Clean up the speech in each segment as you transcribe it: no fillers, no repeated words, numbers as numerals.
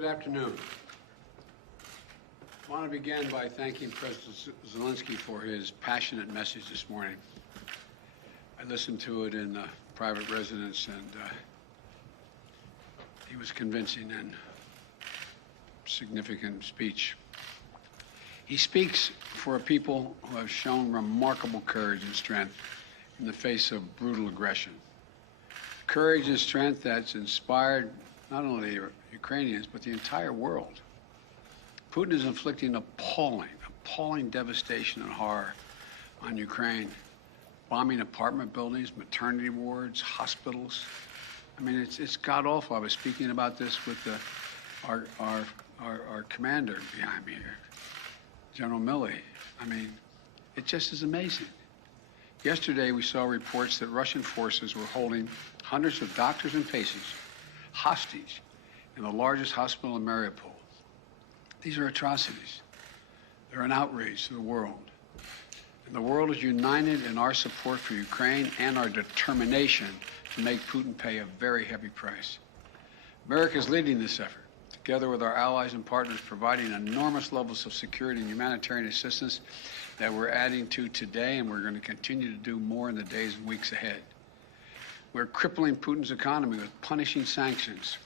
Good afternoon. I want to begin by thanking President Zelensky for his passionate message this morning. I listened to it in private residence, and he was convincing and significant speech. He speaks for a people who have shown remarkable courage and strength in the face of brutal aggression. Courage and strength that's inspired not only the Ukrainians, but the entire world. Putin is inflicting appalling devastation and horror on Ukraine, bombing apartment buildings, maternity wards, hospitals. I mean, it's god-awful. I was speaking about this with our commander behind me here, General Milley. I mean, it just is amazing. Yesterday, we saw reports that Russian forces were holding hundreds of doctors and patients hostage in the largest hospital in Mariupol. These are atrocities. They're an outrage to the world. And the world is united in our support for Ukraine and our determination to make Putin pay a very heavy price. America is leading this effort, together with our allies and partners, providing enormous levels of security and humanitarian assistance that we're adding to today, and we're going to continue to do more in the days and weeks ahead. We're crippling Putin's economy with punishing sanctions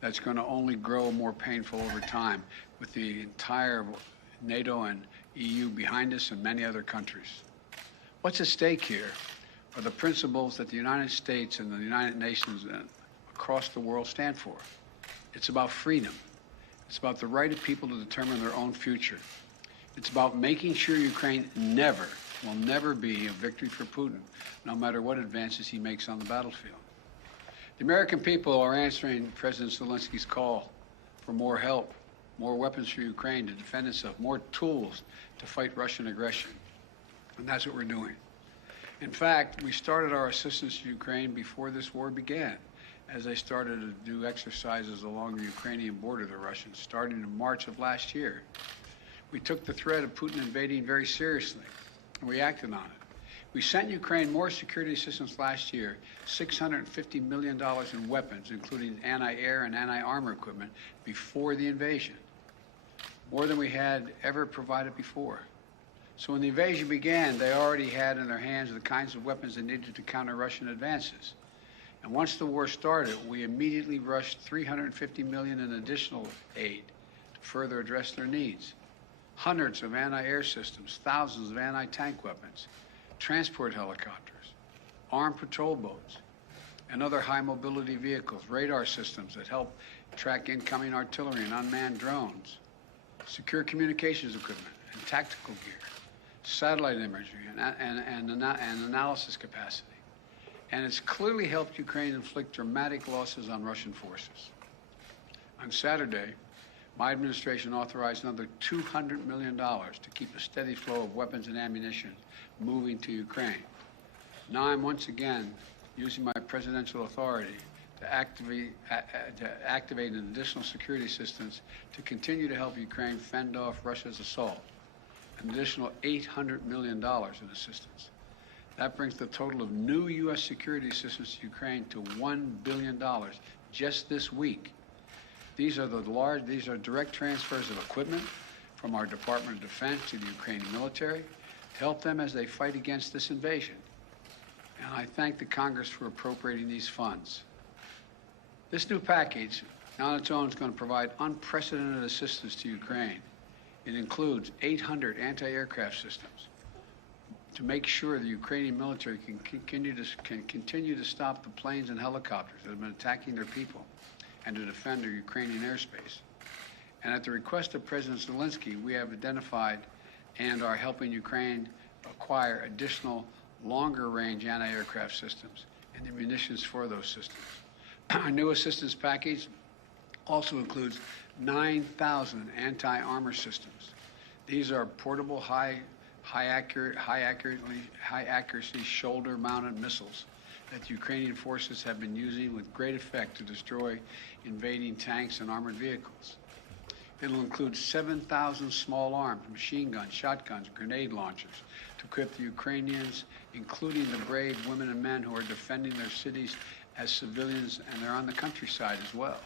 that's going to only grow more painful over time, with the entire NATO and EU behind us and many other countries. What's at stake here are the principles that the United States and the United Nations across the world stand for. It's about freedom. It's about the right of people to determine their own future. It's about making sure Ukraine will never be a victory for Putin, no matter what advances he makes on the battlefield. The American people are answering President Zelensky's call for more help, more weapons for Ukraine to defend itself, more tools to fight Russian aggression. And that's what we're doing. In fact, we started our assistance to Ukraine before this war began, as they started to do exercises along the Ukrainian border, the Russians, starting in March of last year. We took the threat of Putin invading very seriously and we acted on it. We sent Ukraine more security assistance last year, $650 million in weapons, including anti-air and anti-armor equipment, before the invasion, more than we had ever provided before. So when the invasion began, they already had in their hands the kinds of weapons they needed to counter Russian advances. And once the war started, we immediately rushed $350 million in additional aid to further address their needs. Hundreds of anti-air systems, thousands of anti-tank weapons, transport helicopters, armed patrol boats, and other high-mobility vehicles, radar systems that help track incoming artillery and unmanned drones, secure communications equipment and tactical gear, satellite imagery and analysis capacity. And it's clearly helped Ukraine inflict dramatic losses on Russian forces. On Saturday, my administration authorized another $200 million to keep a steady flow of weapons and ammunition moving to Ukraine. Now I'm once again using my presidential authority to activate an additional security assistance to continue to help Ukraine fend off Russia's assault, an additional $800 million in assistance. That brings the total of new U.S. security assistance to Ukraine to $1 billion just this week. These are direct transfers of equipment from our Department of Defense to the Ukrainian military to help them as they fight against this invasion. And I thank the Congress for appropriating these funds. This new package, on its own, is going to provide unprecedented assistance to Ukraine. It includes 800 anti-aircraft systems to make sure the Ukrainian military can continue to stop the planes and helicopters that have been attacking their people, and to defend their Ukrainian airspace. And at the request of President Zelensky, we have identified and are helping Ukraine acquire additional longer-range anti-aircraft systems and the munitions for those systems. Our new assistance package also includes 9,000 anti-armor systems. These are portable, high accuracy shoulder-mounted missiles that the Ukrainian forces have been using with great effect to destroy invading tanks and armored vehicles. It'll include 7,000 small arms, machine guns, shotguns, grenade launchers to equip the Ukrainians, including the brave women and men who are defending their cities as civilians, and they're on the countryside as well.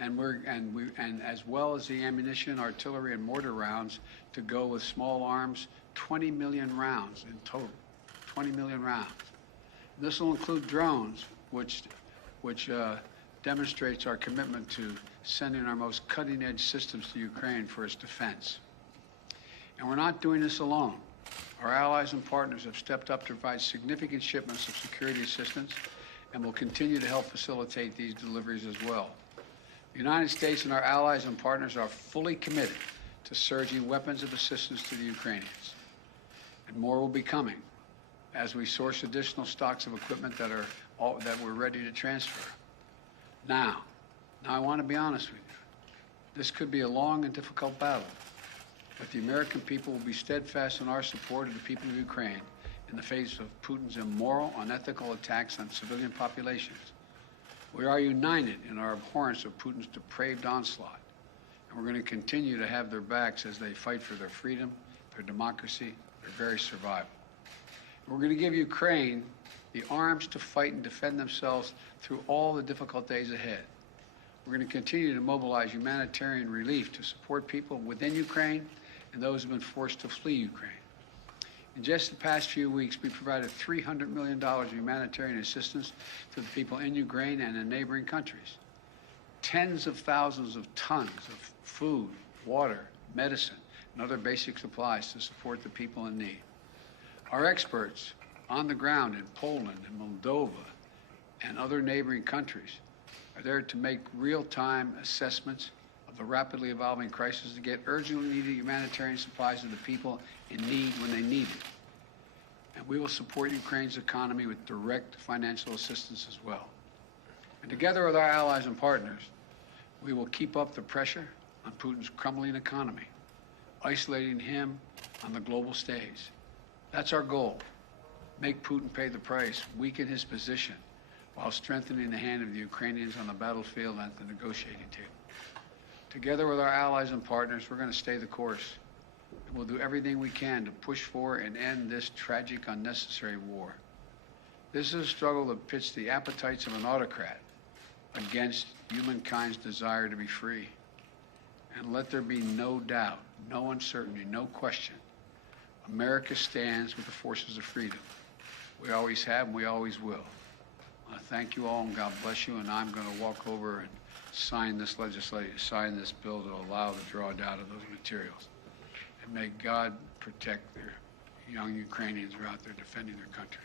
and as well as the ammunition, artillery, and mortar rounds to go with small arms, 20 million rounds in total, 20 million rounds. This will include drones, which demonstrates our commitment to sending our most cutting-edge systems to Ukraine for its defense. And we're not doing this alone. Our allies and partners have stepped up to provide significant shipments of security assistance and will continue to help facilitate these deliveries as well. The United States and our allies and partners are fully committed to surging weapons of assistance to the Ukrainians. And more will be coming as we source additional stocks of equipment that we're ready to transfer. Now I want to be honest with you. This could be a long and difficult battle, but the American people will be steadfast in our support of the people of Ukraine in the face of Putin's immoral, unethical attacks on civilian populations. We are united in our abhorrence of Putin's depraved onslaught, and we're going to continue to have their backs as they fight for their freedom, their democracy, their very survival. And we're going to give Ukraine the arms to fight and defend themselves through all the difficult days ahead. We're going to continue to mobilize humanitarian relief to support people within Ukraine and those who have been forced to flee Ukraine. In just the past few weeks, we provided $300 million of humanitarian assistance to the people in Ukraine and in neighboring countries. Tens of thousands of tons of food, water, medicine, and other basic supplies to support the people in need. Our experts on the ground in Poland and Moldova and other neighboring countries are there to make real-time assessments of the rapidly evolving crisis to get urgently needed humanitarian supplies to the people in need when they need it. And we will support Ukraine's economy with direct financial assistance as well. And together with our allies and partners, we will keep up the pressure on Putin's crumbling economy, isolating him on the global stage. That's our goal. Make Putin pay the price, weaken his position, while strengthening the hand of the Ukrainians on the battlefield and at the negotiating table. Together with our allies and partners, we're going to stay the course. And we'll do everything we can to push for and end this tragic, unnecessary war. This is a struggle that pits the appetites of an autocrat against humankind's desire to be free. And let there be no doubt, no uncertainty, no question. America stands with the forces of freedom. We always have and we always will. I thank you all and God bless you, and I'm going to walk over and sign this bill to allow the drawdown of those materials. And may God protect their young Ukrainians who are out there defending their country.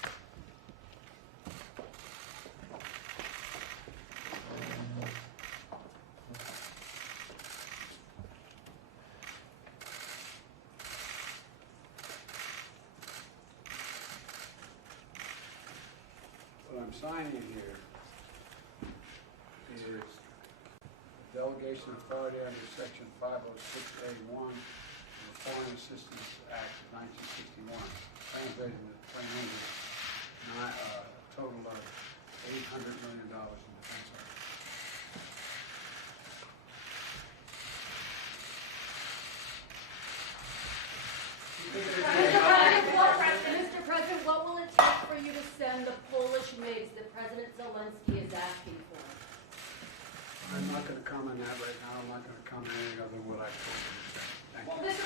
What I'm signing here is delegation authority under Section 506A1 of the Foreign Assistance Act of 1961, translated into plain English, a total of $800 million in defense arms. Mr. President, what will it take for you to send the Polish MiGs that President Zelensky is asking for? I'm not going to comment on that right now. I'm not going to comment anything other than what I told you to say. Thank you. Mr.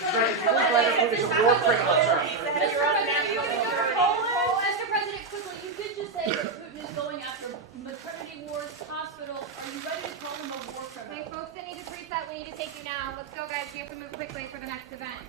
President, quickly, you did just say that Putin is going after maternity wards, hospitals. Are you ready to call him a war criminal? Okay, folks that need to preset, we need to take you now. Let's go, guys. We have to move quickly for the next event.